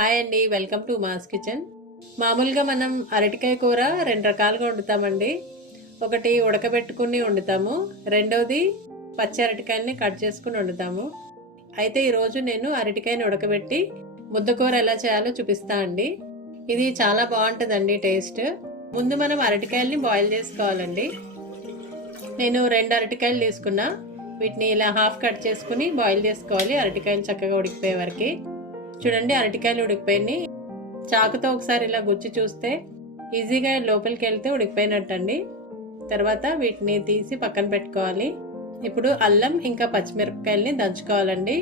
Hi అండి welcome to mass kitchen. మామూలుగా మనం అరటికాయ కూర రెండు రకాలుగా వండుతామండి. ఒకటి ఉడకబెట్టుకుని వండుతాము రెండవది పచ్చి అరటికాయని కట్ చేసుకుని వండుతాము. అయితే ఈరోజు నేను అరటికాయని ఉడకబెట్టి ముద్దకూర ఎలా చేయాలో చూపిస్తా అండి. ఇది చాలా బాగుంటుందండి టేస్ట్. ముందు మనం అరటికాయల్ని బాయిల్ చేసుకోవాలండి. నేను రెండు అరటికాయలు తీసుకున్నా. వీటిని ఇలా హాఫ్ కట్ చేసుకుని బాయిల్ చేసుకోవాలి అరటికాయలు చక్కగా ఉడికిపోయే వరకు. చూడండి అరటికాయలు ఉడికిపోయినాయి. చాకుతో ఒకసారి ఇలా గుచ్చి చూస్తే ఈజీగా లోపలికి వెళ్తే ఉడికిపోయినట్టండి. తర్వాత వీటిని తీసి పక్కన పెట్టుకోవాలి. ఇప్పుడు అల్లం ఇంకా పచ్చిమిరపకాయల్ని దంచుకోవాలండి.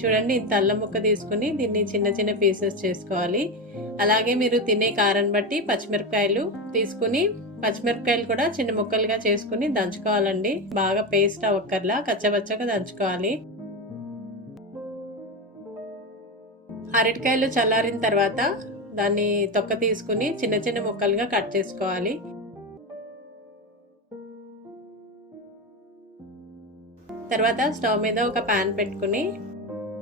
చూడండి ఇంత అల్లం ముక్క తీసుకుని దీన్ని చిన్న చిన్న పీసెస్ చేసుకోవాలి. అలాగే మీరు తినే కారం బట్టి పచ్చిమిరపకాయలు తీసుకుని పచ్చిమిరపకాయలు కూడా చిన్న ముక్కలుగా చేసుకుని దంచుకోవాలండి. బాగా పేస్ట్ అవ్వక్కర్లా కచ్చబచ్చగా దంచుకోవాలి. అరటికాయలు చల్లారిన తర్వాత దాన్ని తొక్క తీసుకుని చిన్న చిన్న ముక్కలుగా కట్ చేసుకోవాలి. తర్వాత స్టవ్ మీద ఒక ప్యాన్ పెట్టుకుని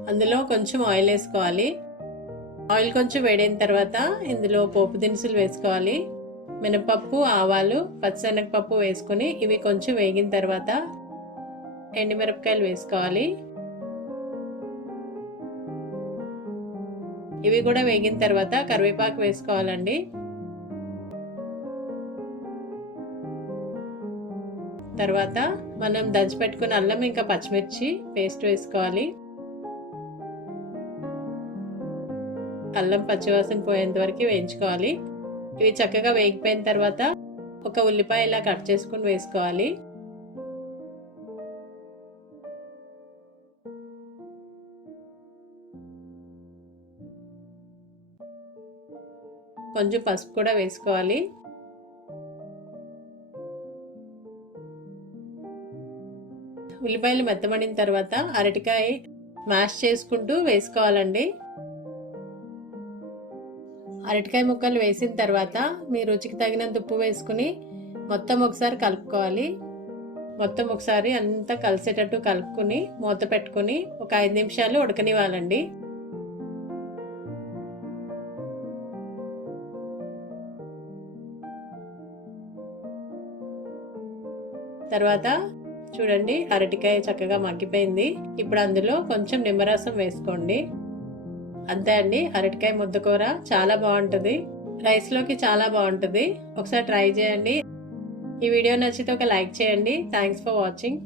అందులో కొంచెం ఆయిల్ వేసుకోవాలి. ఆయిల్ కొంచెం వేడైన తర్వాత ఇందులో పోపు దినుసులు వేసుకోవాలి. మినపప్పు ఆవాలు పచ్చిశనగపప్పు వేసుకుని ఇవి కొంచెం వేగిన తర్వాత ఎండుమిరపకాయలు వేసుకోవాలి. ఇవి కూడా వేగిన తర్వాత కరివేపాకు వేసుకోవాలండి. తర్వాత మనం దంచిపెట్టుకున్న అల్లం ఇంకా పచ్చిమిర్చి పేస్ట్ వేసుకోవాలి. అల్లం పచ్చివాసన పోయేంత వరకు వేయించుకోవాలి. ఇవి చక్కగా వేగిపోయిన తర్వాత ఒక ఉల్లిపాయ ఇలా కట్ చేసుకుని వేసుకోవాలి. కొంచెం పసుపు కూడా వేసుకోవాలి. ఉల్లిపాయలు మెత్తబడిన తర్వాత అరటికాయ మ్యాష్ చేసుకుంటూ వేసుకోవాలండి. అరటికాయ ముక్కలు వేసిన తర్వాత మీ రుచికి తగినంత ఉప్పు వేసుకుని మొత్తం ఒకసారి కలుపుకోవాలి. మొత్తం ఒకసారి అంతా కలిసేటట్టు కలుపుకుని మూత పెట్టుకుని ఒక ఐదు నిమిషాలు ఉడకనివ్వాలండి. తర్వాత చూడండి అరటికాయ చక్కగా మగ్గిపోయింది. ఇప్పుడు అందులో కొంచెం నిమ్మరసం వేసుకోండి. అంతే అండి అరటికాయ ముద్దకూర చాలా బాగుంటుంది. రైస్లోకి చాలా బాగుంటుంది. ఒకసారి ట్రై చేయండి. ఈ వీడియో నచ్చితే ఒక లైక్ చేయండి. Thanks for watching